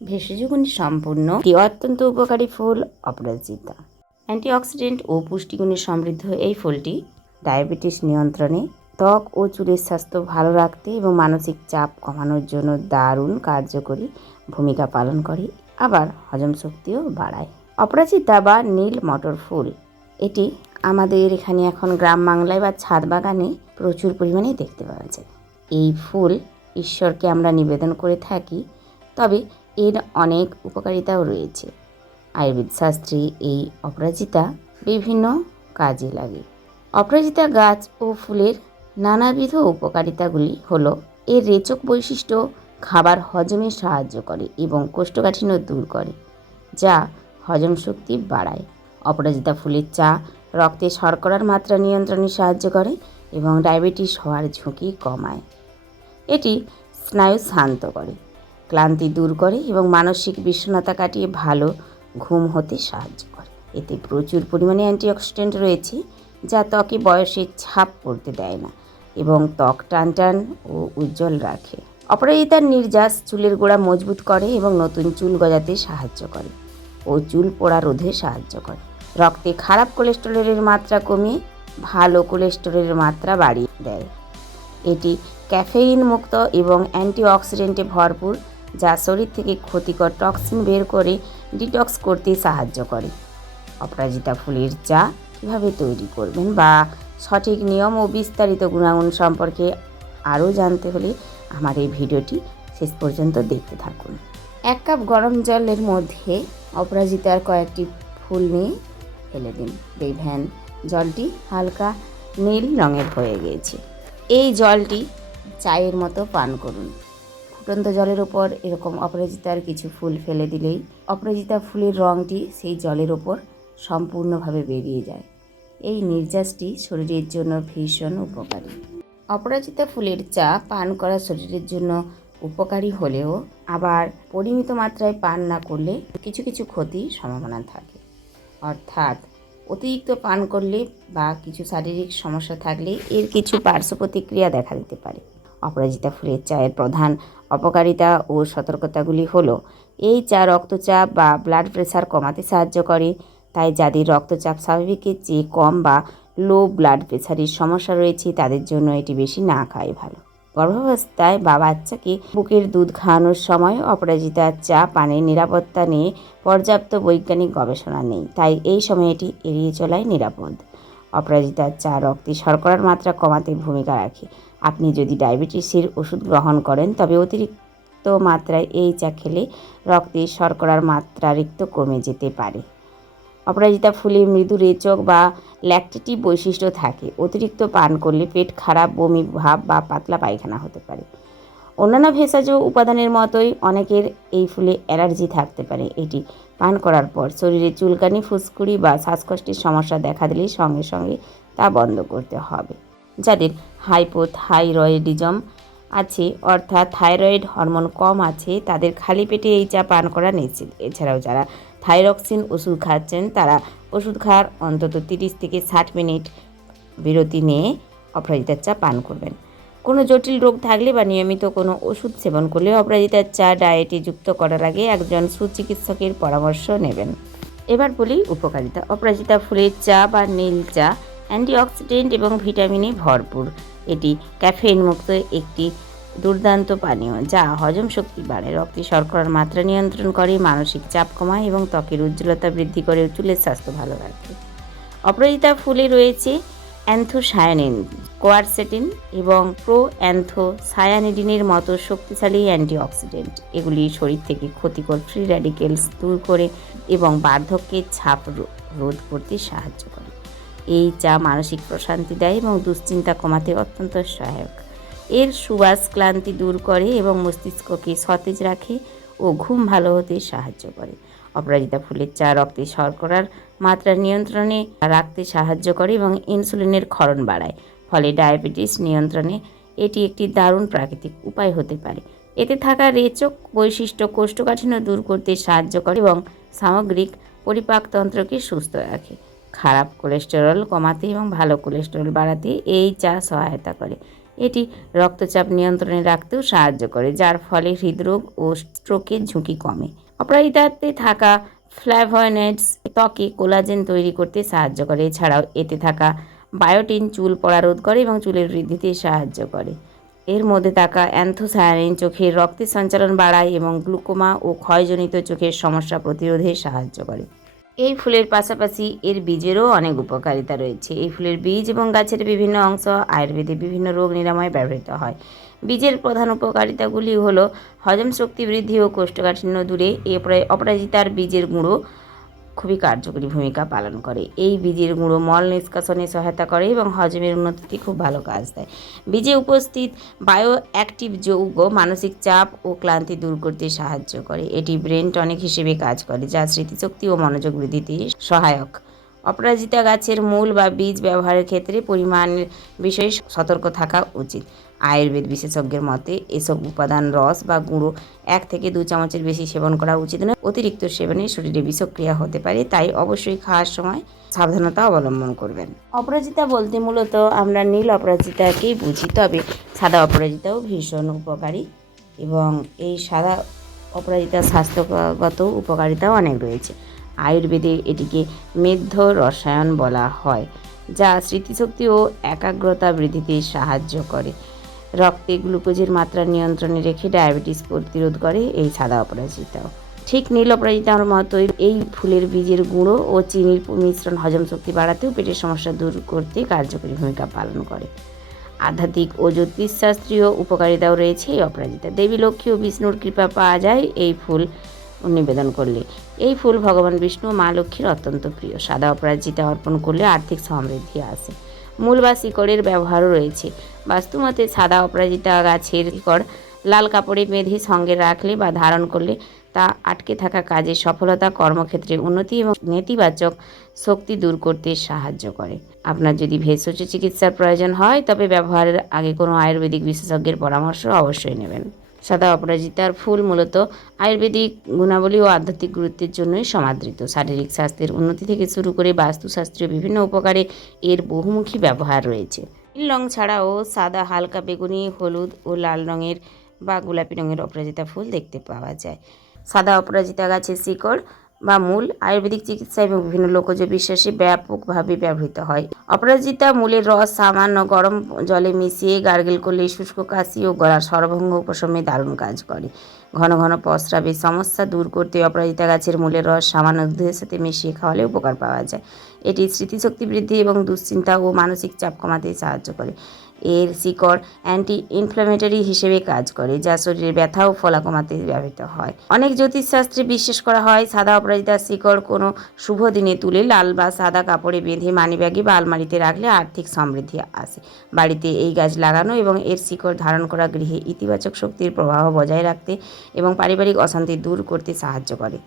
ভেষজ গুণে সম্পূর্ণ একটি অত্যন্ত উপকারী ফুল অপরাজিতা। অ্যান্টিঅক্সিডেন্ট ও পুষ্টিগুণে সমৃদ্ধ এই ফুলটি ডায়াবেটিস নিয়ন্ত্রণে, ত্বক ও চুলের স্বাস্থ্য ভালো রাখতে এবং মানসিক চাপ কমানোর জন্য দারুণ কার্যকরী ভূমিকা পালন করে, আবার হজম শক্তিও বাড়ায়। অপরাজিতা বা নীল মটর ফুল, এটি আমাদের এখানে এখন গ্রাম বাংলায় বা ছাদ বাগানে প্রচুর পরিমাণে দেখতে পাওয়া যায়। এই ফুল ঈশ্বরকে আমরা নিবেদন করে থাকি, তবে এর অনেক উপকারিতাও রয়েছে। আয়ুর্বেদ শাস্ত্রে এই অপরাজিতা বিভিন্ন কাজে লাগে। অপরাজিতা গাছ ও ফুলের নানাবিধ উপকারিতাগুলি হলো, এর রেচক বৈশিষ্ট্য খাবার হজমে সাহায্য করে এবং কোষ্ঠকাঠিন্য দূর করে, যা হজম শক্তি বাড়ায়। অপরাজিতা ফুলের চা রক্তে শর্করার মাত্রা নিয়ন্ত্রণে সাহায্য করে এবং ডায়াবেটিস হওয়ার ঝুঁকি কমায়। এটি স্নায়ু শান্ত করে, ক্লান্তি দূর করে এবং মানসিক বিষণ্ণতা কাটিয়ে ভালো ঘুম হতে সাহায্য করে। এতে প্রচুর পরিমাণে অ্যান্টিঅক্সিডেন্ট রয়েছে, যা ত্বকে বয়সের ছাপ পড়তে দেয় না এবং ত্বক টানটান ও উজ্জ্বল রাখে। অপরাজিতার নির্যাস চুলের গোড়া মজবুত করে এবং নতুন চুল গজাতে সাহায্য করে ও চুল পোড়া রোধে সাহায্য করে। রক্তে খারাপ কোলেস্টেরলের মাত্রা কমিয়ে ভালো কোলেস্টেরলের মাত্রা বাড়িয়ে দেয়। এটি ক্যাফেইন মুক্ত এবং অ্যান্টিঅক্সিডেন্টে ভরপুর, যা শরীর থেকে ক্ষতিকর টক্সিন বের করে ডিটক্স করতে সাহায্য করে। অপরাজিতা ফুলের চা কীভাবে তৈরি করবেন বা সঠিক নিয়ম ও বিস্তারিত গুণাগুণ সম্পর্কে আরও জানতে হলে আমার এই ভিডিওটি শেষ পর্যন্ত দেখতে থাকুন। 1 কাপ গরম জলের মধ্যে অপরাজিতার কয়েকটি ফুল নিয়ে ফেলে দিন। দেখবেন জলটি হালকা নীল রঙের হয়ে গিয়েছে। এই জলটি চায়ের মতো পান করুন। ফুটন্ত জলের ওপর এরকম অপরাজিতার কিছু ফুল ফেলে দিলেই অপরাজিতা ফুলের রঙটি সেই জলের ওপর সম্পূর্ণভাবে বেরিয়ে যায়। এই নির্যাসটি শরীরের জন্য ভীষণ উপকারী। অপরাজিতা ফুলের চা পান করা শরীরের জন্য উপকারী হলেও আবার পরিমিত মাত্রায় পান না করলে কিছু কিছু ক্ষতির সম্ভাবনা থাকে। অর্থাৎ অতিরিক্ত পান করলে বা কিছু শারীরিক সমস্যা থাকলে এর কিছু পার্শ্ব প্রতিক্রিয়া দেখা দিতে পারে। অপরাজিতা ফুলের চায়ের প্রধান অপকারিতা ও সতর্কতাগুলি হলো, এই চা রক্তচাপ বা ব্লাড প্রেশার কমাতে সাহায্য করে, তাই যাদের রক্তচাপ স্বাভাবিকের চেয়ে কম বা লো ব্লাড প্রেশারের সমস্যা রয়েছে তাদের জন্য এটি বেশি না খাওয়াই ভালো। গর্ভাবস্থায় বা বাচ্চাকে বুকের দুধ খাওয়ানোর সময় অপরাজিতার চা পানের নিরাপত্তা নিয়ে পর্যাপ্ত বৈজ্ঞানিক গবেষণা নেই, তাই এই সময় এটি এড়িয়ে চলাই নিরাপদ। অপরাজিতার চা রক্তে শর্করার মাত্রা কমাতে ভূমিকা রাখে। আপনি যদি ডায়াবেটিসের ওষুধ গ্রহণ করেন তবে অতিরিক্ত মাত্রায় এই চা খেলে রক্তে শর্করার মাত্রা কমে যেতে পারে। অপরাজিতা ফুলে মৃদু রেচক বা ল্যাকটেটিভ বৈশিষ্ট্য থাকে। অতিরিক্ত পান করলে পেট খারাপ, বমি ভাব বা পাতলা পায়খানা হতে পারে। অন্যান্য ভেষজ উপাদানের মতোই অনেকের এই ফুলে অ্যালার্জি থাকতে পারে। এটি পান করার পর শরীরে চুলকানি, ফুসকুড়ি বা শ্বাসকষ্টের সমস্যা দেখা দিলে সঙ্গে সঙ্গে তা বন্ধ করতে হবে। যাদের হাইপোথাইরয়েডিজম আছে, অর্থাৎ থাইরয়েড হরমোন কম আছে, তাদের খালি পেটে এই চা পান করা নিষেধ। এছাড়াও যারা থাইরক্সিন ওষুধ খাচ্ছেন তারা ওষুধ খাওয়ার অন্তত 30 থেকে 60 মিনিট বিরতি নিয়ে অপরাজিতার চা পান করবেন। কোনো জটিল রোগ থাকলে বা নিয়মিত কোনো ওষুধ সেবন করলে অপরাজিতার চা ডায়েটে যুক্ত করার আগে একজন সুচিকিৎসকের পরামর্শ নেবেন। এবার বলি উপকারিতা। অপরাজিতা ফুলের চা বা নীল চা অ্যান্টিঅক্সিডেন্ট এবং ভিটামিনে ভরপুর। এটি ক্যাফেইন মুক্ত একটি দুর্দান্ত পানীয়, যা হজম শক্তি বাড়ায়, রক্তে শর্করার মাত্রা নিয়ন্ত্রণ করে, মানসিক চাপ কমায় এবং ত্বকের উজ্জ্বলতা বৃদ্ধি করে, চুলের স্বাস্থ্য ভালো রাখে। অপরাজিতা ফুলে রয়েছে অ্যান্থোসায়ানিন, কোয়ারসেটিন এবং প্রোঅ্যান্থোসায়ানিডিনের মতো শক্তিশালী অ্যান্টিঅক্সিডেন্ট। এগুলি শরীর থেকে ক্ষতিকর ফ্রি র্যাডিক্যালস দূর করে এবং বার্ধক্যের ছাপ রোধ করতে সাহায্য করে। এই চা মানসিক প্রশান্তি দেয় এবং দুশ্চিন্তা কমাতে অত্যন্ত সহায়ক। এর সুবাস ক্লান্তি দূর করে এবং মস্তিষ্ককে সতেজ রাখে ও ঘুম ভালো হতে সাহায্য করে। অপরাজিতা ফুলের চা রক্তে শর্করার মাত্রা নিয়ন্ত্রণে রাখতে সাহায্য করে এবং ইনসুলিনের ক্ষরণ বাড়ায়, ফলে ডায়াবেটিস নিয়ন্ত্রণে এটি একটি দারুণ প্রাকৃতিক উপায় হতে পারে। এতে থাকা রেচক বৈশিষ্ট্য কোষ্ঠকাঠিন্য দূর করতে সাহায্য করে এবং সামগ্রিক পরিপাকতন্ত্রকে সুস্থ রাখে। খারাপ কোলেস্টেরল কমাতে এবং ভালো কোলেস্টেরল বাড়াতে এই চা সহায়তা করে। এটি রক্তচাপ নিয়ন্ত্রণে রাখতেও সাহায্য করে, যার ফলে হৃদরোগ ও স্ট্রোকের ঝুঁকি কমে। অপরাজিতাতে থাকা ফ্ল্যাভয়েডস ত্বকে কোলাজেন তৈরি করতে সাহায্য করে। এছাড়াও এতে থাকা বায়োটিন চুল পড়া রোধ করে এবং চুলের বৃদ্ধিতে সাহায্য করে। এর মধ্যে থাকা অ্যান্থোসায়ানিন চোখের রক্তের সঞ্চালন বাড়ায় এবং গ্লুকোমা ও ক্ষয়জনিত চোখের সমস্যা প্রতিরোধে সাহায্য করে। এই ফুলের পাশাপাশি এর বীজেরও অনেক উপকারিতা রয়েছে। এই ফুলের বীজ এবং গাছের বিভিন্ন অংশ আয়ুর্বেদে বিভিন্ন রোগ নিরাময়ে ব্যবহৃত হয়। বীজের প্রধান উপকারিতাগুলি হলো হজম শক্তি বৃদ্ধি ও কোষ্ঠকাঠিন্য দূরে। অপরাজিতার বীজের গুঁড়ো খুবই কার্যকরী ভূমিকা পালন করে। এই বীজের গুঁড়ো মল নিষ্কাশনে সহায়তা করে এবং হজমের উন্নতিতে খুব ভালো কাজ দেয়। বীজে উপস্থিত বায়ো অ্যাক্টিভ যৌগ মানসিক চাপ ও ক্লান্তি দূর করতে সাহায্য করে। এটি ব্রেন টনিক হিসেবে কাজ করে, যা স্মৃতিশক্তি ও মনোযোগ বৃদ্ধিতে সহায়ক। অপরাজিতা গাছের মূল বা বীজ ব্যবহারের ক্ষেত্রে পরিমাণের বিষয়ে সতর্ক থাকা উচিত। আয়ুর্বেদ বিশেষজ্ঞের মতে এসব উপাদান রস বা গুঁড়ো 1 থেকে 2 চামচের বেশি সেবন করা উচিত নয়। অতিরিক্ত সেবনে শরীরে বিষক্রিয়া হতে পারে, তাই অবশ্যই খাওয়ার সময় সাবধানতা অবলম্বন করবেন। অপরাজিতা বলতে মূলত আমরা নীল অপরাজিতাকেই বুঝি, তবে সাদা অপরাজিতাও ভীষণ উপকারী এবং এই সাদা অপরাজিতার স্বাস্থ্যগত উপকারিতাও অনেক রয়েছে। আয়ুর্বেদে এটিকে মেধ্য রসায়ন বলা হয়, যা স্মৃতিশক্তি ও একাগ্রতা বৃদ্ধিতে সাহায্য করে। রক্তে গ্লুকোজের মাত্রা নিয়ন্ত্রণে রেখে ডায়াবেটিস প্রতিরোধ করে এই সাদা অপরাজিতাও। ঠিক নীল অপরাজিতার মতোই এই ফুলের বীজের গুঁড়ো ও চিনির মিশ্রণ হজম শক্তি বাড়াতেও পেটের সমস্যা দূর করতে কার্যকরী ভূমিকা পালন করে। আধ্যাত্মিক ও জ্যোতিষশাস্ত্রীয় উপকারিতাও রয়েছে এই অপরাজিতা। দেবী লক্ষ্মী ও বিষ্ণুর কৃপা পাওয়া যায় এই ফুল নিবেদন করলে। এই ফুল ভগবান বিষ্ণু ও মা লক্ষ্মীর অত্যন্ত প্রিয়। সাদা অপরাজিতা অর্পণ করলে আর্থিক সমৃদ্ধি আসে। মূল বা শিকড়ের ব্যবহারও রয়েছে। বাস্তুমতে সাদা অপরাজিতা গাছের শিকড় লাল কাপড়ে বেঁধে সঙ্গে রাখলে বা ধারণ করলে তা আটকে থাকা কাজের সফলতা, কর্মক্ষেত্রে উন্নতি এবং নেতিবাচক শক্তি দূর করতে সাহায্য করে। আপনার যদি ভেষজ চিকিৎসার প্রয়োজন হয়, তবে ব্যবহারের আগে কোনো আয়ুর্বেদিক বিশেষজ্ঞের পরামর্শ অবশ্যই নেবেন। সাদা অপরাজিতার ফুল মূলত আয়ুর্বেদিক গুণাবলী ও আধ্যাত্মিক গুরুত্বের জন্যই সমাদৃত। শারীরিক স্বাস্থ্যের উন্নতি থেকে শুরু করে বাস্তুশাস্ত্রীয় বিভিন্ন উপকারে এর বহুমুখী ব্যবহার রয়েছে। নীল রং ছাড়াও সাদা, হালকা বেগুনি, হলুদ ও লাল রঙের বা গোলাপি রঙের অপরাজিতা ফুল দেখতে পাওয়া যায়। সাদা অপরাজিতা গাছের শিকড় বা মূল আয়ুর্বেদিক চিকিৎসা এবং বিভিন্ন লোকজ বিশ্বাসে ব্যাপকভাবে ব্যবহৃত হয়। অপরাজিতা মূলের রস সামান্য গরম জলে মিশিয়ে গার্গেল করলে শুষ্ক কাশি ও গলার স্বরভঙ্গ উপশমে দারুণ কাজ করে। ঘন ঘন প্রস্রাবের সমস্যা দূর করতে অপরাজিতা গাছের মূলের রস সামান্য দুধের সাথে মিশিয়ে খাওয়ালে উপকার পাওয়া যায়। এটি স্মৃতিশক্তি বৃদ্ধি এবং দুশ্চিন্তা ও মানসিক চাপ কমাতে সাহায্য করে। এর শিকড় অ্যান্টি ইনফ্ল্যামেটরি হিসেবে কাজ করে, যা শরীরের ব্যথা ও ফোলা কমাতে ব্যবহৃত হয়। অনেক জ্যোতিষশাস্ত্রে বিশ্বাস করা হয় সাদা অপরাজিতার শিকড় কোনো শুভ দিনে তুলে লাল বা সাদা কাপড়ে বেঁধে মানিব্যাগে বা আলমারিতে রাখলে আর্থিক সমৃদ্ধি আসে। বাড়িতে এই গাছ লাগানো এবং এর শিকড় ধারণ করা গৃহে ইতিবাচক শক্তির প্রবাহ বজায় রাখতে এবং পারিবারিক অশান্তি দূর করতে সাহায্য করে।